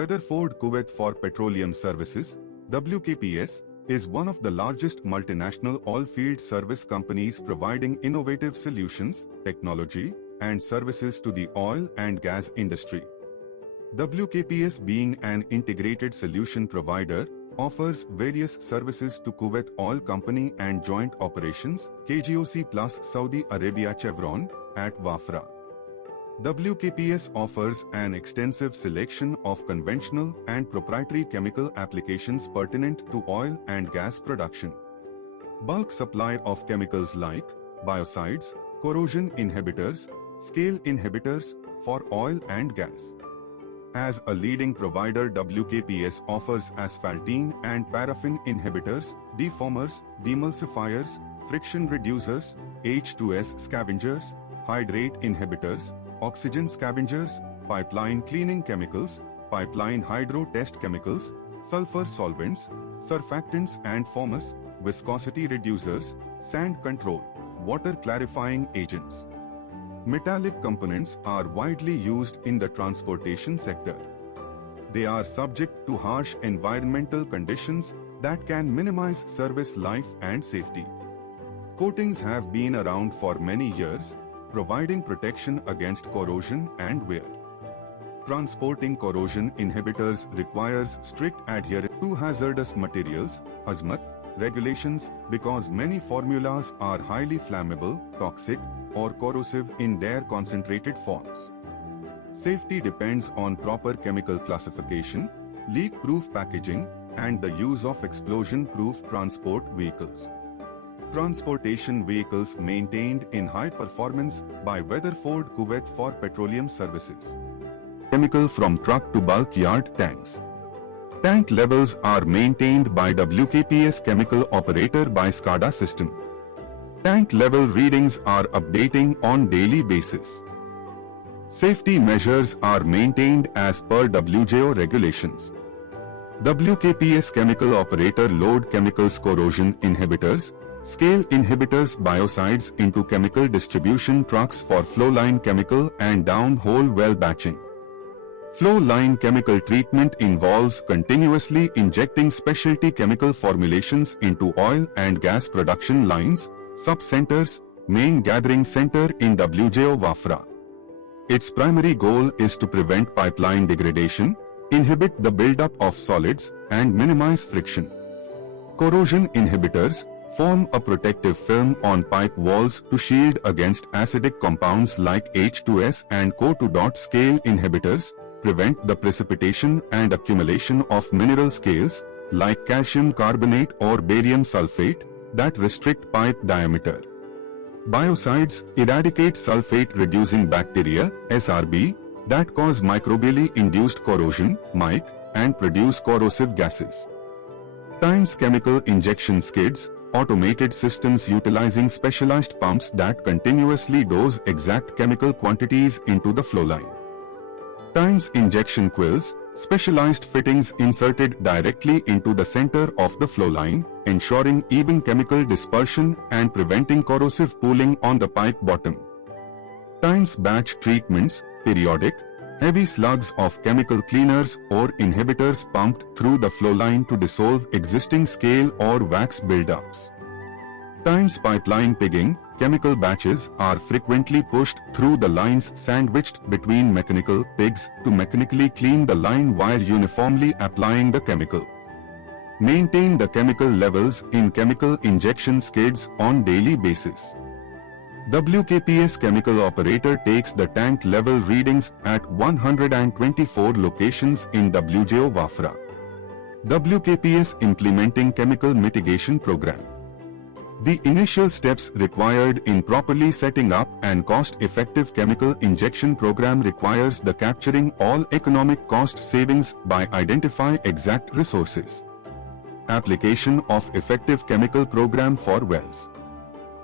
Weatherford Kuwait for Petroleum Services, WKPS, is one of the largest multinational oilfield service companies providing innovative solutions, technology, and services to the oil and gas industry. WKPS, being an integrated solution provider, offers various services to Kuwait Oil Company and Joint Operations (KJOC) plus Saudi Arabia Chevron at Wafra. WKPS offers an extensive selection of conventional and proprietary chemical applications pertinent to oil and gas production. Bulk supply of chemicals like biocides, corrosion inhibitors, scale inhibitors for oil and gas. As a leading provider, WKPS offers asphaltene and paraffin inhibitors, defoamers, demulsifiers, friction reducers, H2S scavengers, hydrate inhibitors, oxygen scavengers, pipeline cleaning chemicals, pipeline hydro test chemicals, sulfur solvents, surfactants and foamers, viscosity reducers, sand control, water clarifying agents. Metallic components are widely used in the transportation sector. They are subject to harsh environmental conditions that can minimize service life and safety. Coatings have been around for many years, providing protection against corrosion and wear. Transporting corrosion inhibitors requires strict adherence to hazardous materials (hazmat) regulations because many formulas are highly flammable, toxic, or corrosive in their concentrated forms. Safety depends on proper chemical classification, leak-proof packaging, and the use of explosion-proof transport vehicles. Transportation vehicles maintained in high performance by Weatherford Kuwait for Petroleum Services. Chemical from truck to bulk yard tanks. Tank levels are maintained by WKPS chemical operator by SCADA system. Tank level readings are updating on daily basis. Safety measures are maintained as per WJO regulations. WKPS chemical operator load chemicals corrosion inhibitors, scale inhibitors biocides into chemical distribution trucks for flowline chemical and downhole well batching. Flow line chemical treatment involves continuously injecting specialty chemical formulations into oil and gas production lines, sub-centers, main gathering center in WJO Wafra. Its primary goal is to prevent pipeline degradation, inhibit the buildup of solids, and minimize friction. Corrosion inhibitors form a protective film on pipe walls to shield against acidic compounds like H2S and Co2. Scale inhibitors prevent the precipitation and accumulation of mineral scales like calcium carbonate or barium sulfate that restrict pipe diameter. Biocides eradicate sulfate-reducing bacteria (SRB) that cause microbially induced corrosion (MIC) and produce corrosive gases. Times chemical injection skids, automated systems utilizing specialized pumps that continuously dose exact chemical quantities into the flowline. Times injection quills, specialized fittings inserted directly into the center of the flowline, ensuring even chemical dispersion and preventing corrosive pooling on the pipe bottom. Times batch treatments, periodic, heavy slugs of chemical cleaners or inhibitors pumped through the flowline to dissolve existing scale or wax buildups. Times pipeline pigging, chemical batches are frequently pushed through the lines sandwiched between mechanical pigs to mechanically clean the line while uniformly applying the chemical. Maintain the chemical levels in chemical injection skids on daily basis. WKPS chemical operator takes the tank level readings at 124 locations in WJO Wafra. WKPS implementing chemical mitigation program. The initial steps required in properly setting up an cost-effective chemical injection program requires the capturing all economic cost savings by identify exact resources. Application of effective chemical program for wells.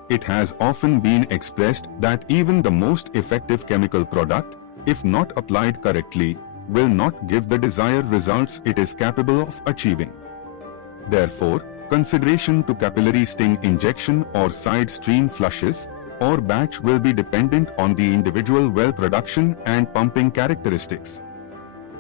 It has often been expressed that even the most effective chemical product, if not applied correctly, will not give the desired results it is capable of achieving. Therefore, consideration to capillary sting injection or side stream flushes or batch will be dependent on the individual well production and pumping characteristics.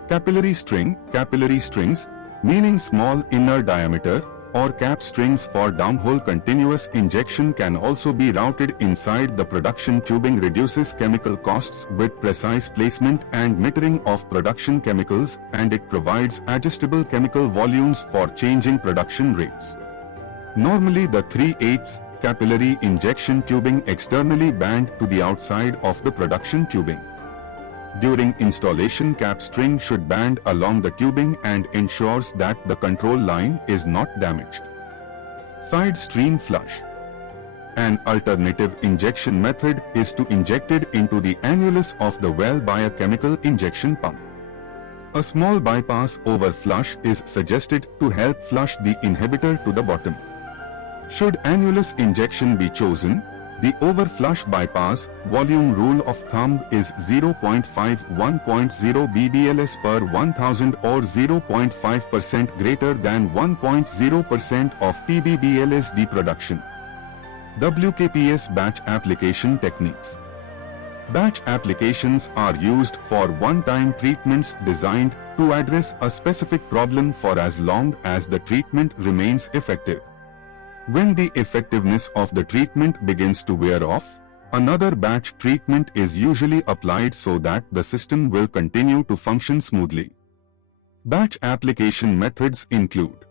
Capillary strings, meaning small inner diameter, or cap strings for downhole continuous injection can also be routed inside the production tubing. Reduces chemical costs with precise placement and metering of production chemicals, and it provides adjustable chemical volumes for changing production rates. Normally the 3/8 capillary injection tubing externally band to the outside of the production tubing. During installation, cap string should band along the tubing and ensures that the control line is not damaged. Side stream flush. An alternative injection method is to inject it into the annulus of the well by a chemical injection pump. A small bypass over flush is suggested to help flush the inhibitor to the bottom. Should annulus injection be chosen, the overflush bypass volume rule of thumb is 0.51.0 bbls per 1000 or 0.5% greater than 1.0% of TBBLSD production. WKPS batch application techniques. Batch applications are used for one-time treatments designed to address a specific problem for as long as the treatment remains effective. When the effectiveness of the treatment begins to wear off, another batch treatment is usually applied so that the system will continue to function smoothly. Batch application methods include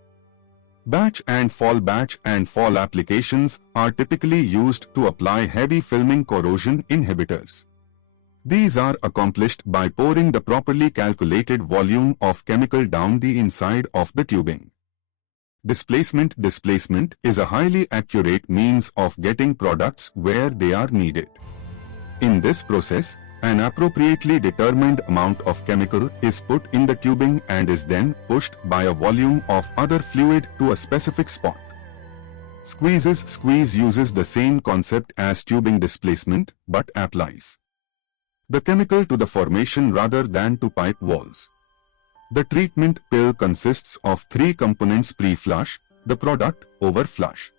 batch and fall. Batch and fall applications are typically used to apply heavy filming corrosion inhibitors. These are accomplished by pouring the properly calculated volume of chemical down the inside of the tubing. Displacement is a highly accurate means of getting products where they are needed. In this process, an appropriately determined amount of chemical is put in the tubing and is then pushed by a volume of other fluid to a specific spot. Squeeze uses the same concept as tubing displacement but applies the chemical to the formation rather than to pipe walls. The treatment pill consists of 3 components: pre-flush, the product, over-flush.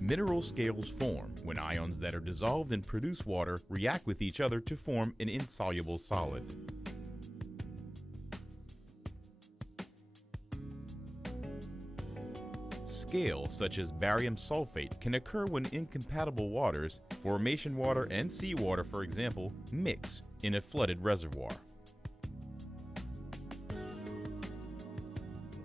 Mineral scales form when ions that are dissolved in produced water react with each other to form an insoluble solid. Scale, such as barium sulfate, can occur when incompatible waters, formation water and seawater for example, mix in a flooded reservoir.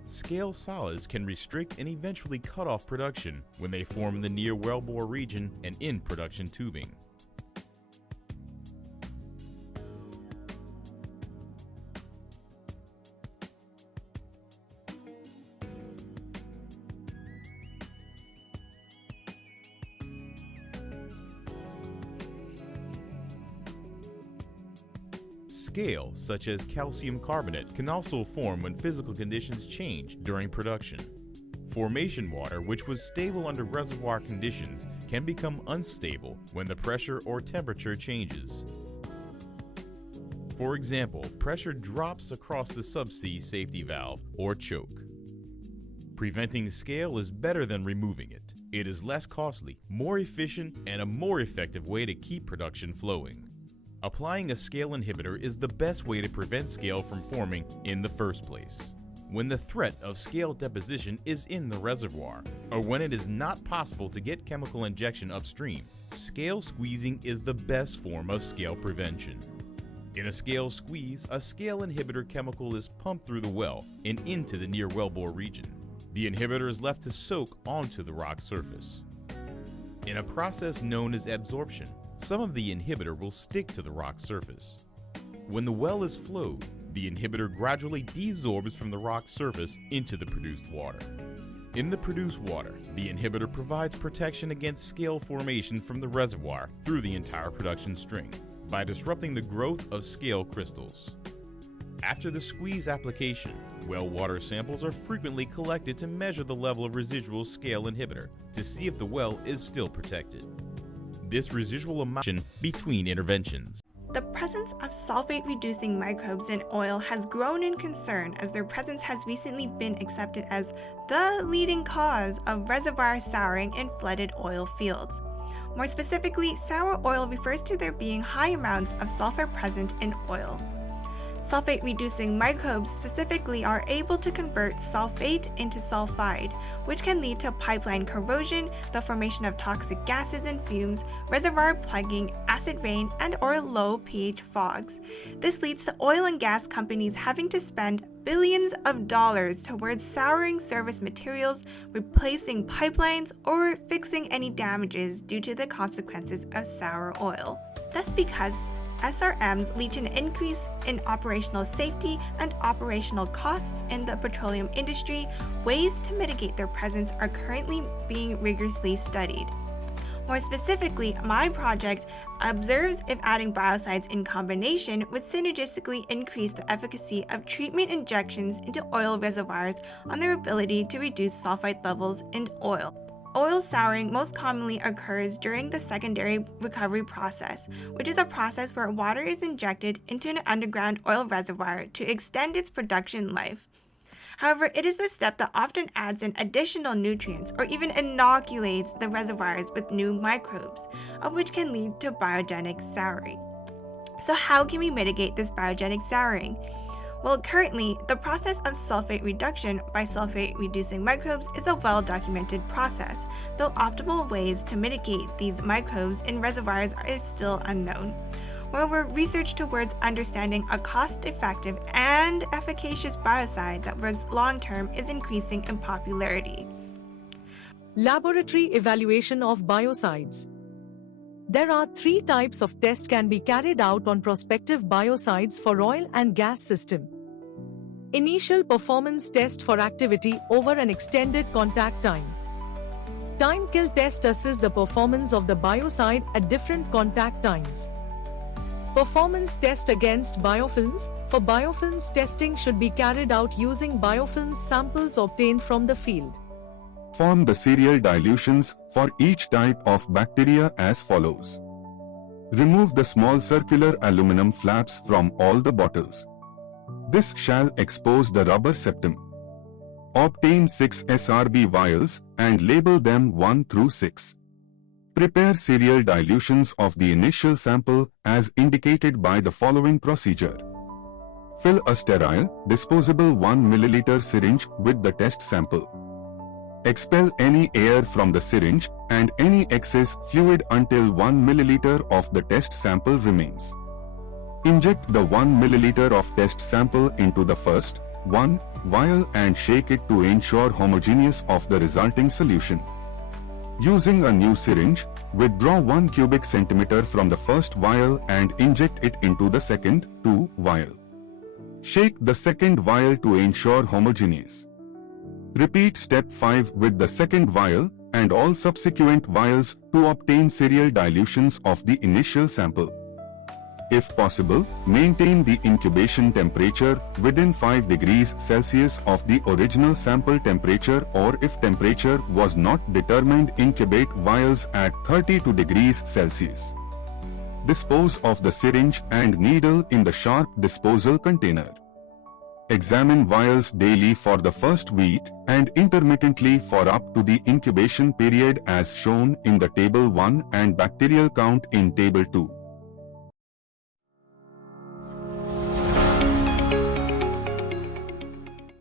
Scale solids can restrict and eventually cut off production when they form in the near wellbore region and in production tubing. Scale, such as calcium carbonate, can also form when physical conditions change during production. Formation water, which was stable under reservoir conditions, can become unstable when the pressure or temperature changes. For example, pressure drops across the subsea safety valve or choke. Preventing scale is better than removing it. It is less costly, more efficient, and a more effective way to keep production flowing. Applying a scale inhibitor is the best way to prevent scale from forming in the first place. When the threat of scale deposition is in the reservoir, or when it is not possible to get chemical injection upstream, scale squeezing is the best form of scale prevention. In a scale squeeze, a scale inhibitor chemical is pumped through the well and into the near wellbore region. The inhibitor is left to soak onto the rock surface. In a process known as absorption, some of the inhibitor will stick to the rock surface. When the well is flowed, the inhibitor gradually desorbs from the rock surface into the produced water. In the produced water, the inhibitor provides protection against scale formation from the reservoir through the entire production string by disrupting the growth of scale crystals. After the squeeze application, well water samples are frequently collected to measure the level of residual scale inhibitor to see if the well is still protected. This residual amount between interventions. The presence of sulfate-reducing microbes in oil has grown in concern as their presence has recently been accepted as the leading cause of reservoir souring in flooded oil fields. More specifically, sour oil refers to there being high amounts of sulfur present in oil. Sulfate-reducing microbes specifically are able to convert sulfate into sulfide, which can lead to pipeline corrosion, the formation of toxic gases and fumes, reservoir plugging, acid rain, and/or low pH fogs. This leads to oil and gas companies having to spend billions of dollars towards souring service materials, replacing pipelines, or fixing any damages due to the consequences of sour oil. That's because SRMs lead to an increase in operational safety and operational costs in the petroleum industry. Ways to mitigate their presence are currently being rigorously studied. More specifically, my project observes if adding biocides in combination would synergistically increase the efficacy of treatment injections into oil reservoirs on their ability to reduce sulfide levels in oil. Oil souring most commonly occurs during the secondary recovery process, which is a process where water is injected into an underground oil reservoir to extend its production life. However, it is the step that often adds in additional nutrients or even inoculates the reservoirs with new microbes, of which can lead to biogenic souring. So how can we mitigate this biogenic souring? Well, currently, the process of sulfate reduction by sulfate-reducing microbes is a well-documented process, though optimal ways to mitigate these microbes in reservoirs are still unknown. Moreover, research towards understanding a cost-effective and efficacious biocide that works long-term is increasing in popularity. Laboratory evaluation of biocides. There are 3 types of tests can be carried out on prospective biocides for oil and gas system. Initial performance test for activity over an extended contact time. Time kill test assesses the performance of the biocide at different contact times. Performance test against biofilms. For biofilms, testing should be carried out using biofilms samples obtained from the field. Form the serial dilutions for each type of bacteria as follows. Remove the small circular aluminum flaps from all the bottles. This shall expose the rubber septum. Obtain 6 SRB vials and label them 1 through 6. Prepare serial dilutions of the initial sample as indicated by the following procedure. Fill a sterile, disposable 1 ml syringe with the test sample. Expel any air from the syringe and any excess fluid until 1 ml of the test sample remains. Inject the 1 ml of test sample into the first 1 vial and shake it to ensure homogeneous of the resulting solution. Using a new syringe, withdraw 1 cubic centimeter from the first vial and inject it into the second 2 vial. Shake the second vial to ensure homogeneous. Repeat step 5 with the second vial and all subsequent vials to obtain serial dilutions of the initial sample. If possible, maintain the incubation temperature within 5 degrees Celsius of the original sample temperature, or if temperature was not determined, incubate vials at 32 degrees Celsius. Dispose of the syringe and needle in the sharp disposal container. Examine vials daily for the first week and intermittently for up to the incubation period as shown in the Table 1 and bacterial count in Table 2.